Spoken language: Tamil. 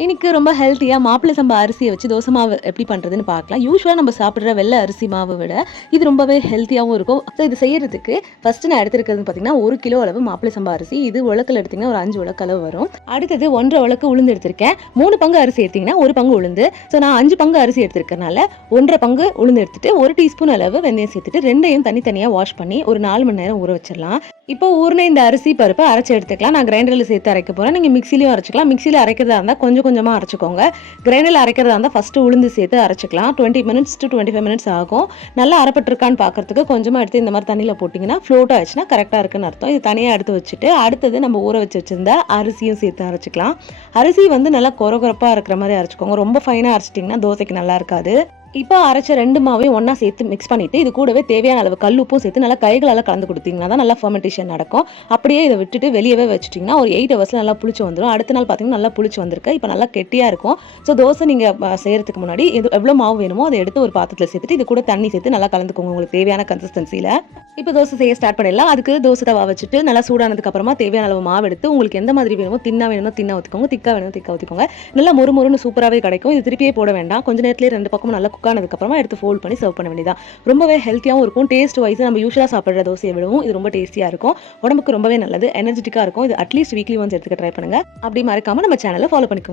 இன்றைக்கி ரொம்ப ஹெல்த்தியாக மாப்பிள்ளை சம்பா அரிசியை வச்சு தோசை மாவு எப்படி பண்ணுறதுன்னு பார்க்கலாம். யூஸ்வலாக நம்ம சாப்பிட்ற வெள்ளை அரிசி மாவை விட இது ரொம்பவே ஹெல்த்தியாகவும் இருக்கும். ஸோ இது செய்யறதுக்கு ஃபஸ்ட்டு நான் எடுத்துருக்கிறது பார்த்தீங்கன்னா ஒரு கிலோ அளவு மாப்பிள்ளை சம்பா அரிசி. இது உலக்கில் எடுத்திங்கன்னா ஒரு அஞ்சு உலக்கு அளவு வரும். அடுத்தது ஒன்றரை உலக்கு உளுந்து எடுத்திருக்கேன். மூணு பங்கு அரிசி எடுத்திங்கன்னா ஒரு பங்கு உளுந்து. ஸோ நான் அஞ்சு பங்கு அரிசி எடுத்திருக்கறனால ஒன்றரை பங்கு உளுந்து எடுத்துட்டு ஒரு டீஸ்பூன் அளவு வெந்தயம் சேர்த்துட்டு ரெண்டையும் தனித்தனியாக வாஷ் பண்ணி ஒரு நாலு மணி நேரம் ஊற வச்சிடலாம். இப்போ ஊர்ன இந்த அரிசி பருப்பை அரைச்சி எடுத்துக்கலாம். நான் கிரைண்டரில் சேர்த்து அரைக்க போகிறேன் நீங்கள் மிக்சிலையும் அரைச்சிக்கலாம். மிக்சியில் அரைக்கிறதா இருந்தால் கொஞ்சம் கொஞ்சமாக அரைச்சிக்கோங்க. கிரைண்டரில் அரைக்கிறதா இருந்தால் ஃபஸ்ட்டு உளுந்து சேர்த்து அரைச்சிக்கலாம். Twenty minutes to twenty five minutes ஆகும். நல்லா அரைப்பட்டிருக்கான்னு பார்க்குறதுக்கு கொஞ்சமாக எடுத்து இந்த மாதிரி தண்ணியில் போட்டிங்கன்னா ஃப்ளோட்டாக ஆச்சுன்னா கரெக்டாக இருக்குன்னு அர்த்தம். இது தனியாக எடுத்து வச்சுட்டு அடுத்தது நம்ம ஊற வச்சு வச்சுருந்த அரிசியும் சேர்த்து அரைச்சிக்கலாம். அரிசி வந்து நல்லா குறகுறப்பாக இருக்கிற மாதிரி அரைச்சிக்கோங்க. ரொம்ப ஃபைனாக அரைச்சிட்டிங்கன்னா தோசைக்கு நல்லா இருக்காது. இப்போ அரைச்ச ரெண்டு மாவையும் ஒன்றா சேர்த்து மிக்ஸ் பண்ணிவிட்டு இது கூடவே தேவையான அளவு கல் உப்பும் சேர்த்து நல்லா கைகளால் கலந்து கொடுத்தீங்கன்னா தான் நல்லா ஃபர்மெண்டேஷன் நடக்கும். அப்படியே இதை விட்டுட்டு வெளியவே வச்சுட்டிங்கன்னா ஒரு எயிட் ஹவர்ஸில் நல்லா புளிச்சு வந்துடும் அடுத்த நாள் பார்த்தீங்கன்னா நல்லா புளிச்சு வந்திருக்கு. இப்போ நல்லா கெட்டியாக இருக்கும். ஸோ தோசை நீங்கள் செய்கிறதுக்கு முன்னாடி எது எவ்வளோ மாவு வேணுமோ அதை எடுத்து ஒரு பாத்திரத்தில் சேர்த்துட்டு இது கூட தண்ணி சேர்த்து நல்லா கலந்துக்கோங்க உங்களுக்கு தேவையான கன்சிஸ்டன்சியில் இப்போ தோசை செய்ய ஸ்டார்ட் பண்ணிடலாம். அதுக்கு தோசை தவா வச்சுட்டு நல்லா சூடானதுக்கு அப்புறமா தேவையான அளவு மாவு எடுத்து உங்களுக்கு எந்த மாதிரி வேணுமோ தின்னா வேணுமோ தின்னா ஊற்றிக்கோங்க திக்கா வேணுமோ திக்கா ஊற்றிக்கோங்க நல்லா மொறு மொறுன்னு சூப்பராகவே கிடைக்கும். இது திருப்பியே போட வேண்டாம். கொஞ்சம் நேரத்துலேயே ரெண்டு பக்கமும் நல்லா குக் எடுத்து ஃபோல்ட் பண்ணி சர்வ் பண்ண வேண்டியதான் ரொம்பவே ஹெல்த்தியாகவும் இருக்கும். டேஸ்ட் வைஸ் நம்ம யூஸ்வலாக சாப்பிட்ற தோசையை விடவும் இது ரொம்ப டேஸ்டியாக இருக்கும். உடம்புக்கு ரொம்பவே நல்லது. எனர்ஜெட்டிக்காக இருக்கும். இது அட்லீஸ்ட் வீக்லி ஒன்ஸ் எடுத்துக்க ட்ரை பண்ணுங்க. அப்படி மறக்காம நம்ம சேனலை ஃபாலோ பண்ணிக்கோங்க.